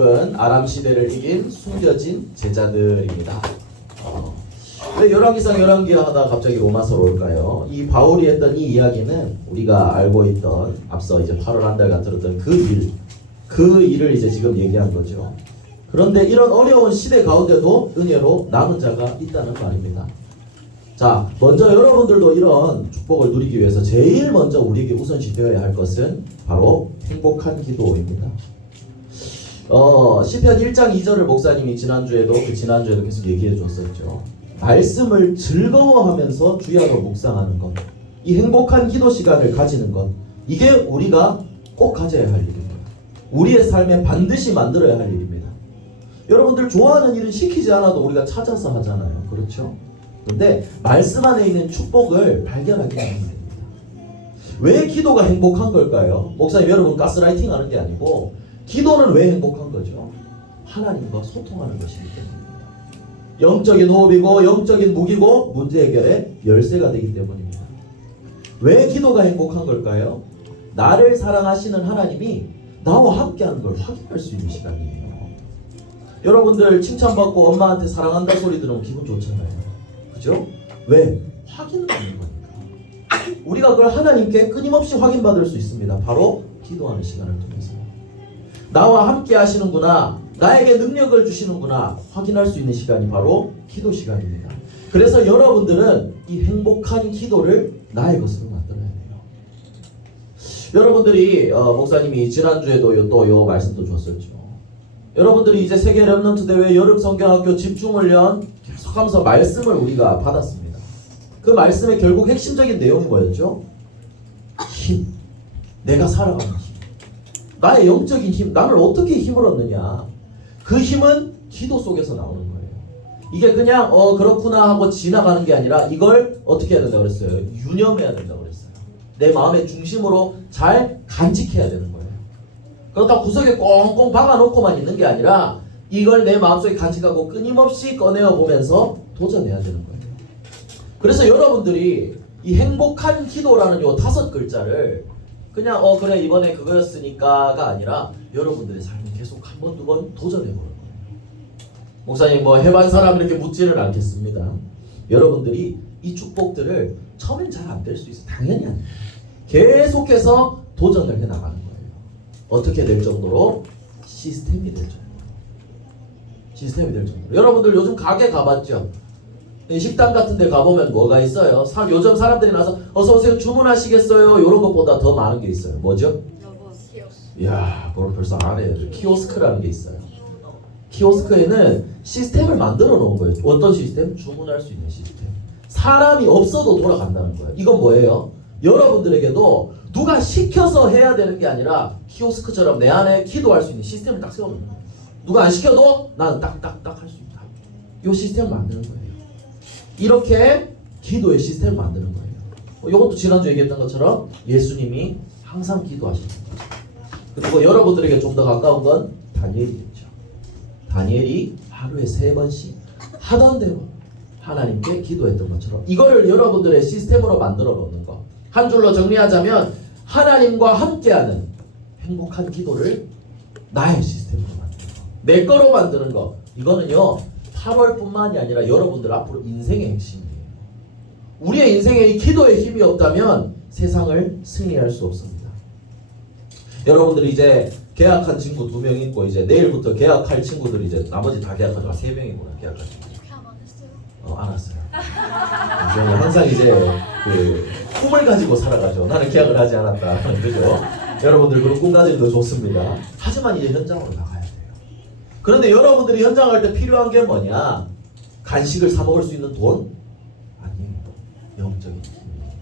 제목은 아람 시대를 이긴 숨겨진 제자들입니다. 왜 열왕기상 열왕기 하다 갑자기 로마서로 올까요? 이 바울이 했던 이 이야기는 우리가 알고 있던 앞서 이제 8월 한 달간 들었던 그 일을 이제 지금 얘기한 거죠. 그런데 이런 어려운 시대 가운데도 은혜로 남은 자가 있다는 말입니다. 자, 먼저 여러분들도 이런 축복을 누리기 위해서 제일 먼저 우리에게 우선시 되어야 할 것은 바로 행복한 기도입니다. 시편 1장 2절을 목사님이 지난주에도 계속 얘기해 줬었죠. 말씀을 즐거워하면서 주야로 묵상하는 것, 이 행복한 기도 시간을 가지는 것, 이게 우리가 꼭 가져야 할 일입니다. 우리의 삶에 반드시 만들어야 할 일입니다. 여러분들 좋아하는 일은 시키지 않아도 우리가 찾아서 하잖아요. 그렇죠? 근데 말씀 안에 있는 축복을 발견하게 하는 겁니다. 왜 기도가 행복한 걸까요? 목사님, 여러분 가스라이팅 하는 게 아니고 기도는 왜 행복한 거죠? 하나님과 소통하는 것이기 때문입니다. 영적인 호흡이고 영적인 무기고 문제 해결의 열쇠가 되기 때문입니다. 왜 기도가 행복한 걸까요? 나를 사랑하시는 하나님이 나와 함께하는 걸 확인할 수 있는 시간이에요. 여러분들 칭찬받고 엄마한테 사랑한다 소리 들으면 기분 좋잖아요. 그죠? 왜? 확인을 하는 거니까. 우리가 그걸 하나님께 끊임없이 확인받을 수 있습니다. 바로 기도하는 시간을 통해서. 나와 함께 하시는구나, 나에게 능력을 주시는구나 확인할 수 있는 시간이 바로 기도 시간입니다. 그래서 여러분들은 이 행복한 기도를 나의 것으로 만들어야 돼요. 여러분들이 목사님이 지난주에도 또 요 말씀도 줬었죠. 여러분들이 이제 세계 렘넌트 대회 여름 성경학교 집중훈련 계속하면서 말씀을 우리가 받았습니다. 그 말씀의 결국 핵심적인 내용이 뭐였죠? 힘. 내가 살아가는 힘. 나의 영적인 힘. 나를 어떻게 힘을 얻느냐. 그 힘은 기도 속에서 나오는 거예요. 이게 그냥 그렇구나 하고 지나가는 게 아니라 이걸 어떻게 해야 된다고 그랬어요? 유념해야 된다고 그랬어요. 내 마음의 중심으로 잘 간직해야 되는 거예요. 그렇다고 구석에 꽁꽁 박아놓고만 있는 게 아니라 이걸 내 마음속에 간직하고 끊임없이 꺼내어 보면서 도전해야 되는 거예요. 그래서 여러분들이 이 행복한 기도라는 요 5글자를 그냥 그래 이번에 그거였으니까가 아니라 여러분들의 삶에 계속 한 번, 두 번 도전해보는 거예요. 목사님 뭐 해본 사람 이렇게 묻지는 않겠습니다. 여러분들이 이 축복들을 처음엔 잘 안 될 수 있어요. 당연히 안 돼요. 계속해서 도전을 해나가는 거예요. 어떻게 될 정도로? 시스템이 될 정도로. 여러분들 요즘 가게 가봤죠? 식당 같은 데 가보면 뭐가 있어요? 요즘 사람들이 나서 어서오세요 주문하시겠어요? 이런 것보다 더 많은 게 있어요. 뭐죠? 이야, 그걸 벌써 알아요. 키오스크라는 게 있어요. 키오스크에는 시스템을 만들어 놓은 거예요. 어떤 시스템? 주문할 수 있는 시스템. 사람이 없어도 돌아간다는 거예요. 이건 뭐예요? 여러분들에게도 누가 시켜서 해야 되는 게 아니라 키오스크처럼 내 안에 기도할 수 있는 시스템을 딱 세워놓는 거예요. 누가 안 시켜도 나는 딱딱딱 할 수 있다. 이 시스템을 만드는 거예요. 이렇게 기도의 시스템을 만드는 거예요. 이것도 지난주 얘기했던 것처럼 예수님이 항상 기도하시는 거예요. 그리고 여러분들에게 좀 더 가까운 건 다니엘이겠죠. 다니엘이 하루에 3번씩 하던 대로 하나님께 기도했던 것처럼 이거를 여러분들의 시스템으로 만들어 놓는 거. 한 줄로 정리하자면 하나님과 함께하는 행복한 기도를 나의 시스템으로 만드는 거. 내 거로 만드는 거. 이거는요 8월뿐만이 아니라 여러분들 앞으로 인생의 핵심이에요. 우리의 인생에 이 기도의 힘이 없다면 세상을 승리할 수 없습니다. 여러분들이 이제 계약한 친구 2명 있고 이제 내일부터 계약할 친구들이 이제 나머지 다 계약하죠. 3명이구나 계약한 친구. 계약 안 했어요? 안 왔어요. 저는 항상 이제 그 꿈을 가지고 살아가죠. 나는 계약을 하지 않았다. 그죠? 여러분들 그런 꿈 가지는 거 좋습니다. 하지만 이제 현장으로 나가야 돼요. 그런데 여러분들이 현장 갈 때 필요한 게 뭐냐? 간식을 사 먹을 수 있는 돈? 아니에요. 영적인 힘이에요.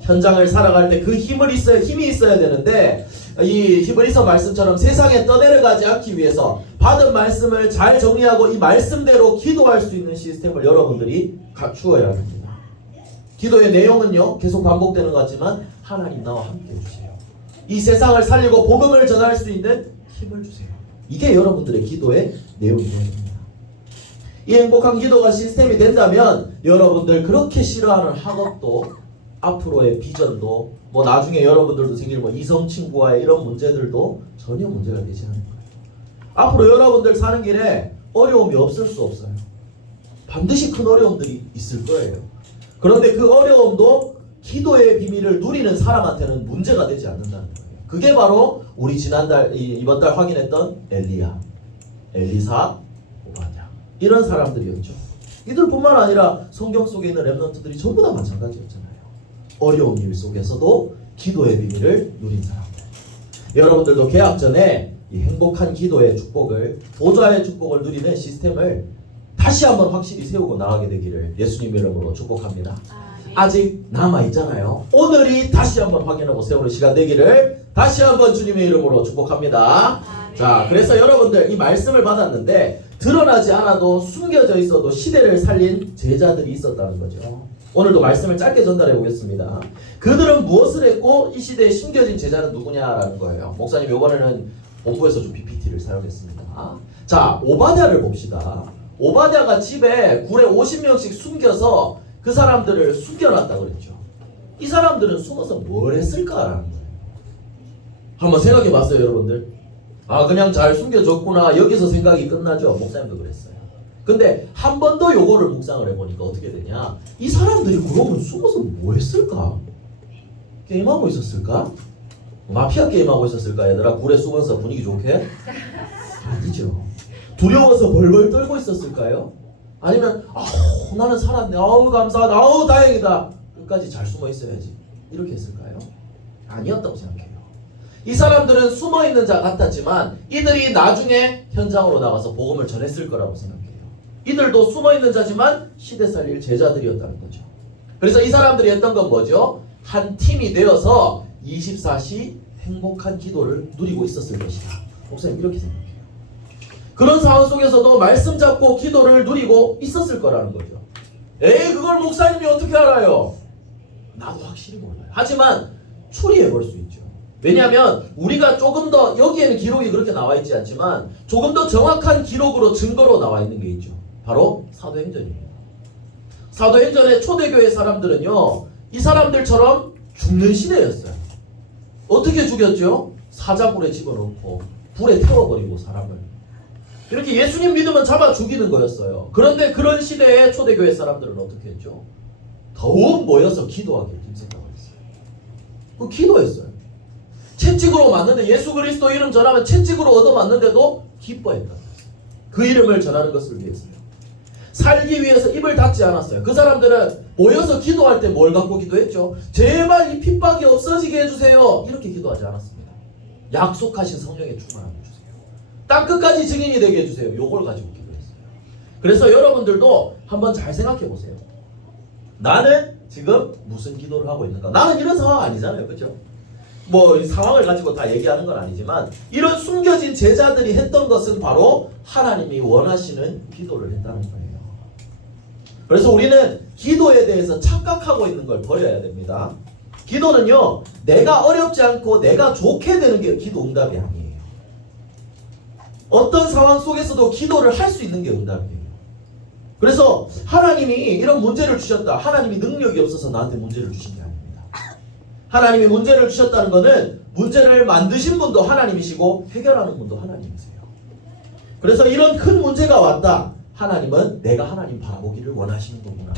현장을 살아갈 때 그 힘이 있어야 되는데 이 히브리서 말씀처럼 세상에 떠내려가지 않기 위해서 받은 말씀을 잘 정리하고 이 말씀대로 기도할 수 있는 시스템을 여러분들이 갖추어야 합니다. 기도의 내용은요 계속 반복되는 것 같지만 하나님 나와 함께 해주세요. 이 세상을 살리고 복음을 전할 수 있는 힘을 주세요. 이게 여러분들의 기도의 내용입니다. 이 행복한 기도가 시스템이 된다면 여러분들 그렇게 싫어하는 학업도 앞으로의 비전도 뭐 나중에 여러분들도 생길 뭐 이성 친구와의 이런 문제들도 전혀 문제가 되지 않을 거예요. 앞으로 여러분들 사는 길에 어려움이 없을 수 없어요. 반드시 큰 어려움들이 있을 거예요. 그런데 그 어려움도 기도의 비밀을 누리는 사람한테는 문제가 되지 않는다는 거예요. 그게 바로 우리 이번 달 확인했던 엘리야, 엘리사, 오바댜 이런 사람들이었죠. 이들뿐만 아니라 성경 속에 있는 렘넌트들이 전부 다 마찬가지였잖아요. 어려운 일 속에서도 기도의 비밀을 누린 사람들. 여러분들도 개학 전에 이 행복한 기도의 축복을, 보좌의 축복을 누리는 시스템을 다시 한번 확실히 세우고 나가게 되기를 예수님 이름으로 축복합니다. 아직 남아있잖아요. 오늘이 다시 한번 확인하고 세우는 시간 되기를 다시 한번 주님의 이름으로 축복합니다. 자, 그래서 여러분들 이 말씀을 받았는데 드러나지 않아도 숨겨져 있어도 시대를 살린 제자들이 있었다는 거죠. 오늘도 말씀을 짧게 전달해 보겠습니다. 그들은 무엇을 했고 이 시대에 숨겨진 제자는 누구냐라는 거예요. 목사님 이번에는 본부에서 좀 PPT를 사용했습니다. 자, 오바댜를 봅시다. 오바댜가 집에 굴에 50명씩 숨겨서 그 사람들을 숨겨놨다 그랬죠. 이 사람들은 숨어서 뭘 했을까라는 거예요. 한번 생각해 봤어요, 여러분들? 그냥 잘 숨겨졌구나. 여기서 생각이 끝나죠. 목사님도 그랬어요. 근데 한 번 더 요거를 묵상을 해보니까 어떻게 되냐? 이 사람들이 그러면 숨어서 뭐 했을까? 게임하고 있었을까? 마피아 게임하고 있었을까? 얘들아 굴에 숨어서 분위기 좋게? 아니죠. 두려워서 벌벌 떨고 있었을까요? 아니면 나는 살았네. 감사하다. 다행이다. 끝까지 잘 숨어 있어야지. 이렇게 했을까요? 아니었다고 생각해요. 이 사람들은 숨어있는 자 같았지만 이들이 나중에 현장으로 나가서 복음을 전했을 거라고 생각해요. 이들도 숨어있는 자지만 시대 살릴 제자들이었다는 거죠. 그래서 이 사람들이 했던 건 뭐죠? 한 팀이 되어서 24시 행복한 기도를 누리고 있었을 것이다. 목사님 이렇게 생각해요. 그런 상황 속에서도 말씀 잡고 기도를 누리고 있었을 거라는 거죠. 에이 그걸 목사님이 어떻게 알아요? 나도 확실히 몰라요. 하지만 추리해 볼 수 있죠. 왜냐하면 우리가 조금 더 여기에는 기록이 그렇게 나와 있지 않지만 조금 더 정확한 기록으로 증거로 나와 있는 게 있죠. 바로 사도행전입니다. 사도행전의 초대교회 사람들은요 이 사람들처럼 죽는 시대였어요. 어떻게 죽였죠? 사자굴에 집어넣고 불에 태워버리고 사람을 이렇게 예수님 믿으면 잡아 죽이는 거였어요. 그런데 그런 시대의 초대교회 사람들은 어떻게 했죠? 더욱 모여서 기도하기를 힘쓰다고 했어요. 그 기도했어요. 채찍으로 맞는데 예수 그리스도 이름 전하면 채찍으로 얻어맞는데도 기뻐했다. 그 이름을 전하는 것을 위해서요. 살기 위해서 입을 닫지 않았어요. 그 사람들은 모여서 기도할 때 뭘 갖고 기도했죠? 제발 이 핍박이 없어지게 해주세요. 이렇게 기도하지 않았습니다. 약속하신 성령의 충만함을 주세요. 땅끝까지 증인이 되게 해주세요. 요걸 가지고 기도했어요. 그래서 여러분들도 한번 잘 생각해 보세요. 나는 지금 무슨 기도를 하고 있는가? 나는 이런 상황 아니잖아요. 그렇죠? 뭐 상황을 가지고 다 얘기하는 건 아니지만 이런 숨겨진 제자들이 했던 것은 바로 하나님이 원하시는 기도를 했다는 거예요. 그래서 우리는 기도에 대해서 착각하고 있는 걸 버려야 됩니다. 기도는요 내가 어렵지 않고 내가 좋게 되는 게 기도 응답이 아니에요. 어떤 상황 속에서도 기도를 할 수 있는 게 응답이에요. 그래서 하나님이 이런 문제를 주셨다. 하나님이 능력이 없어서 나한테 문제를 주신 게 아닙니다. 하나님이 문제를 주셨다는 것은 문제를 만드신 분도 하나님이시고 해결하는 분도 하나님이세요. 그래서 이런 큰 문제가 왔다. 하나님은 내가 하나님 바라보기를 원하시는 거구나.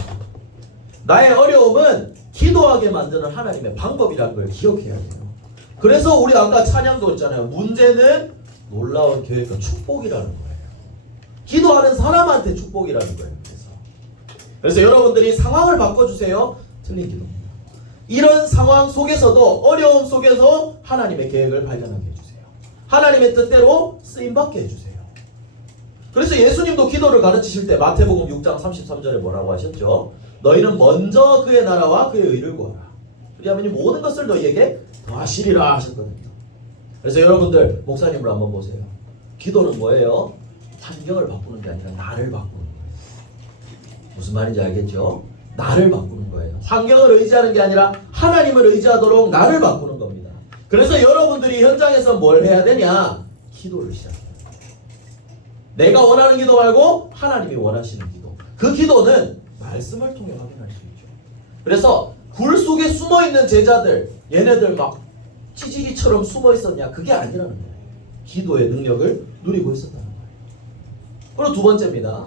나의 어려움은 기도하게 만드는 하나님의 방법이라는 걸 기억해야 돼요. 그래서 우리 아까 찬양도 했잖아요. 문제는 놀라운 계획과 축복이라는 거예요. 기도하는 사람한테 축복이라는 거예요. 그래서 여러분들이 상황을 바꿔주세요. 틀린 기도입니다. 이런 상황 속에서도 어려움 속에서 하나님의 계획을 발견하게 해주세요. 하나님의 뜻대로 쓰임받게 해주세요. 그래서 예수님도 기도를 가르치실 때 마태복음 6장 33절에 뭐라고 하셨죠? 너희는 먼저 그의 나라와 그의 의를 구하라. 그리하면 이 모든 것을 너희에게 더하시리라 하셨거든요. 그래서 여러분들 목사님을 한번 보세요. 기도는 뭐예요? 환경을 바꾸는 게 아니라 나를 바꾸는 거예요. 무슨 말인지 알겠죠? 나를 바꾸는 거예요. 환경을 의지하는 게 아니라 하나님을 의지하도록 나를 바꾸는 겁니다. 그래서 여러분들이 현장에서 뭘 해야 되냐? 기도를 시작해요. 내가 원하는 기도 말고 하나님이 원하시는 기도. 그 기도는 말씀을 통해 확인할 수 있죠. 그래서 굴 속에 숨어있는 제자들 얘네들 막 찌질이처럼 숨어 있었냐? 그게 아니라는 거예요. 기도의 능력을 누리고 있었다는 거예요. 그리고 두 번째입니다.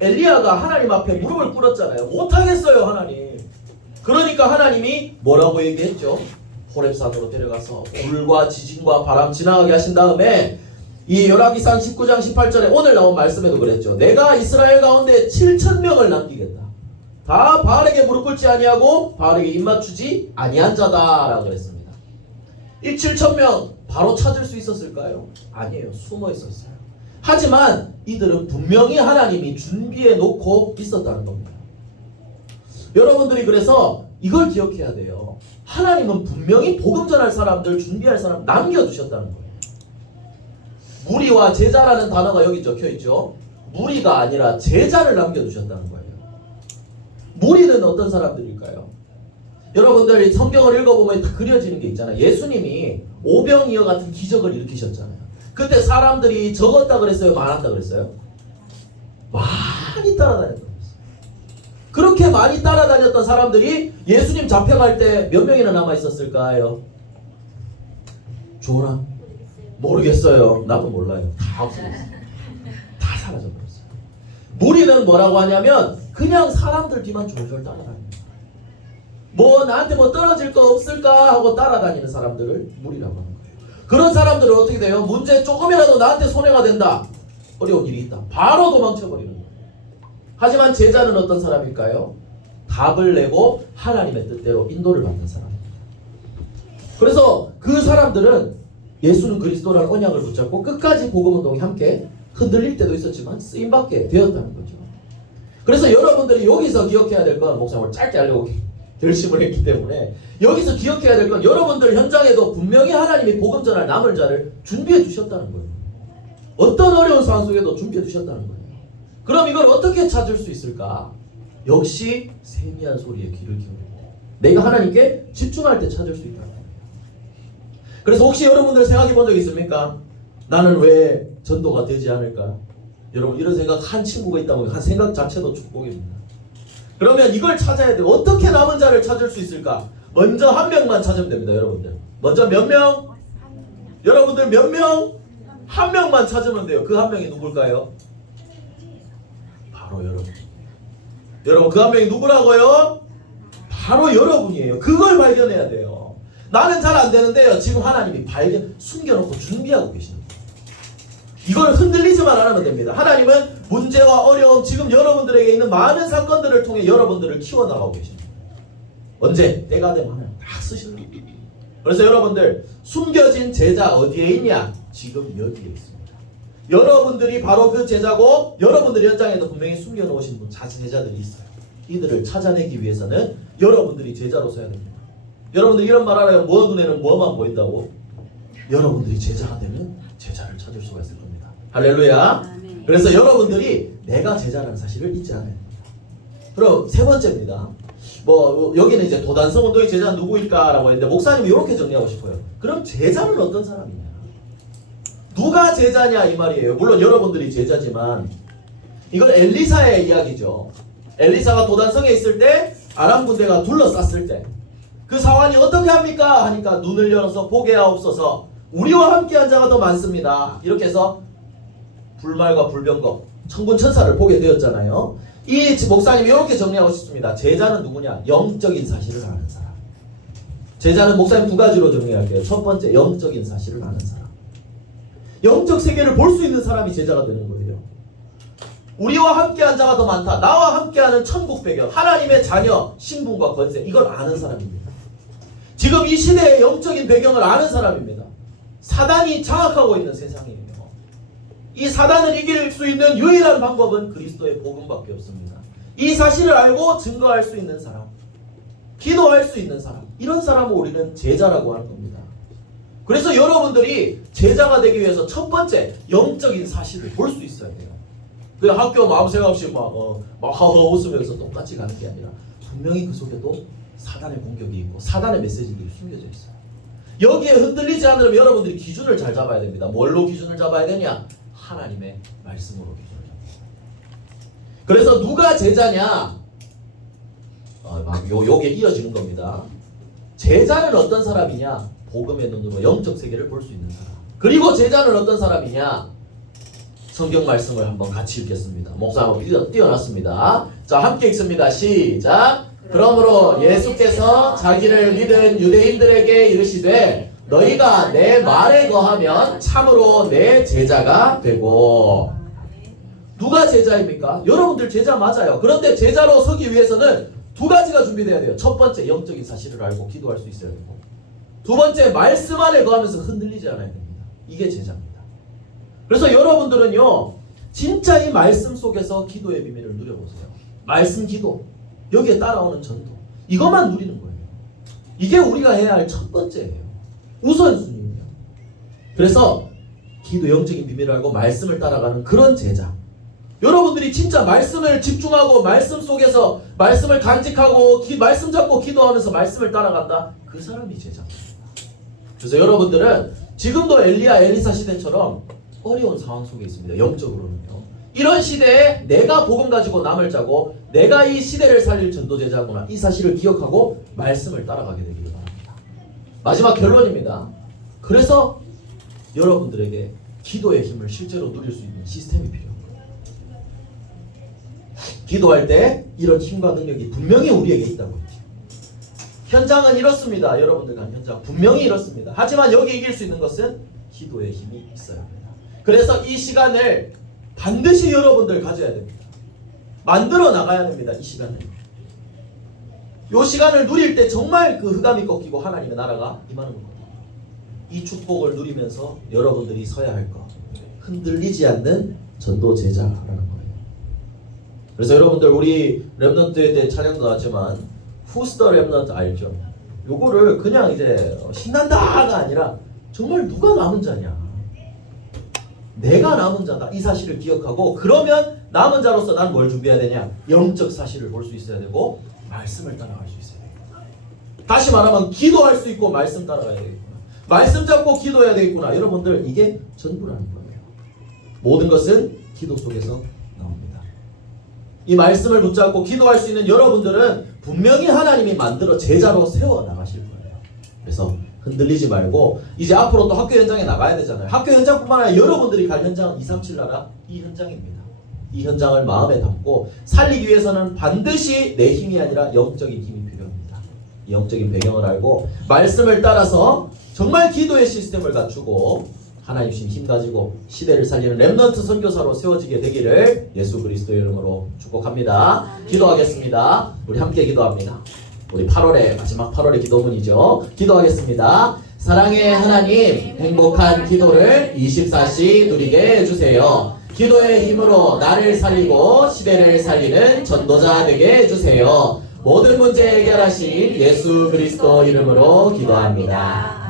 엘리야가 하나님 앞에 무릎을 꿇었잖아요. 못하겠어요, 하나님. 그러니까 하나님이 뭐라고 얘기했죠? 호렙산으로 데려가서 불과 지진과 바람 지나가게 하신 다음에 이 열왕기상 19장 18절에 오늘 나온 말씀에도 그랬죠. 내가 이스라엘 가운데 7,000명을 남기겠다. 다 바알에게 무릎 꿇지 아니하고 바알에게 입맞추지 아니한 자다라고 그랬습니다. 이 7,000명 바로 찾을 수 있었을까요? 아니에요. 숨어 있었어요. 하지만 이들은 분명히 하나님이 준비해 놓고 있었다는 겁니다. 여러분들이 그래서 이걸 기억해야 돼요. 하나님은 분명히 복음 전할 사람들, 준비할 사람 남겨두셨다는 거예요. 무리와 제자라는 단어가 여기 적혀있죠. 무리가 아니라 제자를 남겨두셨다는 거예요. 무리는 어떤 사람들일까요? 여러분들 성경을 읽어보면 다 그려지는 게 있잖아요. 예수님이 오병이어 같은 기적을 일으키셨잖아요. 그때 사람들이 적었다 그랬어요? 많았다 그랬어요? 많이 따라다녔다 그랬어요. 그렇게 많이 따라다녔던 사람들이 예수님 잡혀갈 때 몇 명이나 남아있었을까요? 조나? 모르겠어요. 나도 몰라요. 다 없어졌어요. 다 사라져버렸어요. 무리는 뭐라고 하냐면 그냥 사람들 뒤만 졸졸 따라다니는 거예요. 나한테 뭐 떨어질 거 없을까 하고 따라다니는 사람들을 무리라고 하는 거예요. 그런 사람들은 어떻게 돼요? 문제 조금이라도 나한테 손해가 된다. 어려운 일이 있다. 바로 도망쳐버리는 거예요. 하지만 제자는 어떤 사람일까요? 답을 내고 하나님의 뜻대로 인도를 받는 사람입니다. 그래서 그 사람들은 예수는 그리스도라는 언약을 붙잡고 끝까지 복음운동에 함께 흔들릴 때도 있었지만 쓰임받게 되었다는 거죠. 그래서 여러분들이 여기서 기억해야 될 건, 목사님을 짧게 하려고 결심을 했기 때문에 여기서 기억해야 될 건 여러분들 현장에도 분명히 하나님이 복음 전할 남을 자를 준비해 두셨다는 거예요. 어떤 어려운 상황 속에도 준비해 두셨다는 거예요. 그럼 이걸 어떻게 찾을 수 있을까? 역시 세미한 소리에 귀를 기울이고 내가 하나님께 집중할 때 찾을 수 있다는 거예요. 그래서 혹시 여러분들 생각해 본 적 있습니까? 나는 왜 전도가 되지 않을까? 여러분 이런 생각 한 친구가 있다면 한 생각 자체도 축복입니다. 그러면 이걸 찾아야 돼요. 어떻게 남은 자를 찾을 수 있을까? 먼저 한 명만 찾으면 됩니다. 여러분들 먼저 몇 명? 여러분들 몇 명? 한 명만 찾으면 돼요. 그 한 명이 누굴까요? 바로 여러분. 여러분 그 한 명이 누구라고요? 바로 여러분이에요. 그걸 발견해야 돼요. 나는 잘 안 되는데요. 지금 하나님이 숨겨놓고 준비하고 계시는 거예요. 이걸 흔들리지만 않으면 됩니다. 하나님은 문제와 어려움, 지금 여러분들에게 있는 많은 사건들을 통해 여러분들을 키워나가고 계십니다. 언제? 때가 되면 하나님 다 쓰시는 거예요. 그래서 여러분들 숨겨진 제자 어디에 있냐? 지금 여기에 있습니다. 여러분들이 바로 그 제자고 여러분들 현장에도 분명히 숨겨놓으신 제자들이 있어요. 이들을 찾아내기 위해서는 여러분들이 제자로 서야 됩니다. 여러분들 이런 말 알아요? 뭐 눈에는 뭐만 보인다고? 여러분들이 제자가 되면 제자를 찾을 수가 있을 겁니다. 할렐루야. 그래서 여러분들이 내가 제자라는 사실을 잊지 않아야 됩니다. 그럼 세 번째입니다. 여기는 이제 도단성 운동의 제자는 누구일까라고 했는데 목사님이 이렇게 정리하고 싶어요. 그럼 제자는 어떤 사람이냐? 누가 제자냐 이 말이에요. 물론 여러분들이 제자지만 이건 엘리사의 이야기죠. 엘리사가 도단성에 있을 때 아람 군대가 둘러쌌을 때 그 사환이 어떻게 합니까? 하니까 눈을 열어서 보게 하옵소서. 우리와 함께한 자가 더 많습니다. 이렇게 해서 불말과 불병거 천군천사를 보게 되었잖아요. 이 목사님이 이렇게 정리하고 싶습니다. 제자는 누구냐? 영적인 사실을 아는 사람. 제자는 목사님 두 가지로 정리할게요. 첫 번째, 영적인 사실을 아는 사람. 영적 세계를 볼 수 있는 사람이 제자가 되는 거예요. 우리와 함께한 자가 더 많다. 나와 함께하는 천국 배경, 하나님의 자녀, 신분과 권세, 이걸 아는 사람입니다. 지금 이 시대의 영적인 배경을 아는 사람입니다. 사단이 장악하고 있는 세상이에요. 이 사단을 이길 수 있는 유일한 방법은 그리스도의 복음밖에 없습니다. 이 사실을 알고 증거할 수 있는 사람, 기도할 수 있는 사람, 이런 사람을 우리는 제자라고 하는 겁니다. 그래서 여러분들이 제자가 되기 위해서 첫 번째 영적인 사실을 볼 수 있어야 돼요. 그냥 학교 아무 생각 없이 막 하하 웃으면서 똑같이 가는 게 아니라 분명히 그 속에도 사단의 공격이 있고 사단의 메시지들이 숨겨져 있어요. 여기에 흔들리지 않으려면 여러분들이 기준을 잘 잡아야 됩니다. 뭘로 기준을 잡아야 되냐? 하나님의 말씀으로 기준을 잡아요. 그래서 누가 제자냐? 요게 이어지는 겁니다. 제자는 어떤 사람이냐? 복음의 눈으로 영적 세계를 볼 수 있는 사람. 그리고 제자는 어떤 사람이냐? 성경 말씀을 한번 같이 읽겠습니다. 목사 한번 띄워놨습니다. 자, 함께 읽습니다. 시작. 그러므로 예수께서 자기를 믿은 유대인들에게 이르시되 너희가 내 말에 거하면 참으로 내 제자가 되고. 누가 제자입니까? 여러분들 제자 맞아요. 그런데 제자로 서기 위해서는 두 가지가 준비돼야 돼요. 첫 번째, 영적인 사실을 알고 기도할 수 있어야 되고, 두 번째, 말씀 안에 거하면서 흔들리지 않아야 됩니다. 이게 제자입니다. 그래서 여러분들은요, 진짜 이 말씀 속에서 기도의 비밀을 누려보세요. 말씀 기도, 여기에 따라오는 전도, 이것만 누리는 거예요. 이게 우리가 해야 할 첫 번째예요. 우선순위예요. 그래서 기도, 영적인 비밀을 알고 말씀을 따라가는 그런 제자, 여러분들이 진짜 말씀을 집중하고 말씀 속에서 말씀을 간직하고 말씀 잡고 기도하면서 말씀을 따라간다, 그 사람이 제자입니다. 그래서 여러분들은 지금도 엘리야 엘리사 시대처럼 어려운 상황 속에 있습니다. 영적으로는요. 이런 시대에 내가 복음 가지고 남을 짜고 내가 이 시대를 살릴 전도제자구나, 이 사실을 기억하고 말씀을 따라가게 되기를 바랍니다. 마지막 결론입니다. 그래서 여러분들에게 기도의 힘을 실제로 누릴 수 있는 시스템이 필요합니다. 기도할 때 이런 힘과 능력이 분명히 우리에게 있다고 했죠. 현장은 이렇습니다. 여러분들 간 현장 분명히 이렇습니다. 하지만 여기 이길 수 있는 것은 기도의 힘이 있어야 합니다. 그래서 이 시간을 반드시 여러분들 가져야 됩니다. 만들어 나가야 됩니다. 이 시간을. 이 시간을 누릴 때 정말 그 흑암이 꺾이고 하나님의 나라가 임하는 겁니다. 이 축복을 누리면서 여러분들이 서야 할 것, 흔들리지 않는 전도 제자라는 거예요. 그래서 여러분들, 우리 렘넌트에 대해 찬양도 나왔지만 Who's the remnant 알죠? 요거를 그냥 이제 신난다가 아니라 정말 누가 남은 자냐, 내가 남은 자다, 이 사실을 기억하고, 그러면 남은 자로서 난 뭘 준비해야 되냐? 영적 사실을 볼 수 있어야 되고 말씀을 따라갈 수 있어야 되겠구나. 다시 말하면 기도할 수 있고 말씀 따라가야 되겠구나. 말씀 잡고 기도해야 되겠구나. 여러분들, 이게 전부라는 거예요. 모든 것은 기도 속에서 나옵니다. 이 말씀을 붙잡고 기도할 수 있는 여러분들은 분명히 하나님이 만들어 제자로 세워나가실 거예요. 그래서 흔들리지 말고 이제 앞으로 또 학교 현장에 나가야 되잖아요. 학교 현장뿐만 아니라 여러분들이 갈 현장은 237 나라 이 현장입니다. 이 현장을 마음에 담고 살리기 위해서는 반드시 내 힘이 아니라 영적인 힘이 필요합니다. 이 영적인 배경을 알고 말씀을 따라서 정말 기도의 시스템을 갖추고 하나님 주신 힘 가지고 시대를 살리는 렘넌트 선교사로 세워지게 되기를 예수 그리스도의 이름으로 축복합니다. 기도하겠습니다. 우리 함께 기도합니다. 우리 8월에 마지막 8월의 기도문이죠. 기도하겠습니다. 사랑의 하나님, 행복한 기도를 24시 누리게 해주세요. 기도의 힘으로 나를 살리고 시대를 살리는 전도자 되게 해주세요. 모든 문제 해결하신 예수 그리스도 이름으로 기도합니다.